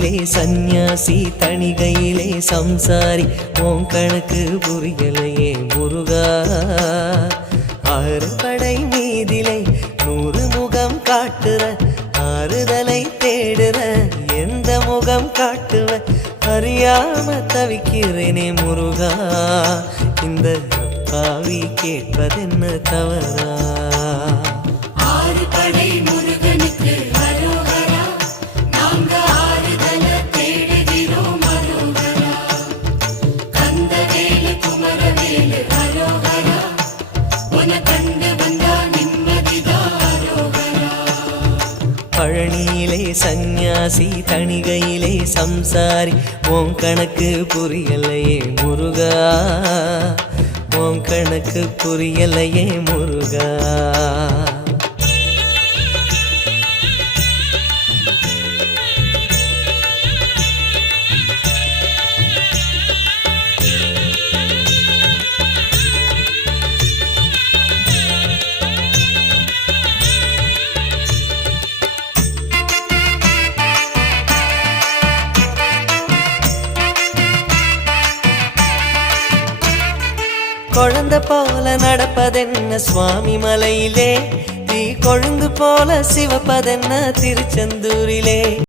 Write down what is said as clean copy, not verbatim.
பழனியிலே சந்நியாசி தணிகையிலே சம்சாரி உன் கணக்கு புரியலையே முருகா ஆறு படை மீதிலே 100 முகம் காட்டுற ஆறுதலை தேடுற எந்த முகம் காட்டுவ அறியாம தவிக்கிறேனே முருகா இந்த பாவி கேட்பதென்ன தவறா ஆறு படை முருகனுக்கு அரோகரா நாங்க ஆறுதல தேடுகிறோம் அரோகரா கந்தவேலு குமரவேலு அரோகரா உன கண்டு வந்தா நிம்மதிதான் அரோகரா பழனியிலே சந்நியாசி தணிகையிலே சம்சாரி உன் கணக்கு புரியலையே முருகா உன் கணக்கு புரியலையே முருகா குழந்தை போல நடப்பதென்ன சுவாமி மலையிலே தீ கொழுந்து போல சிவப்பதென்ன திருச்செந்தூரிலே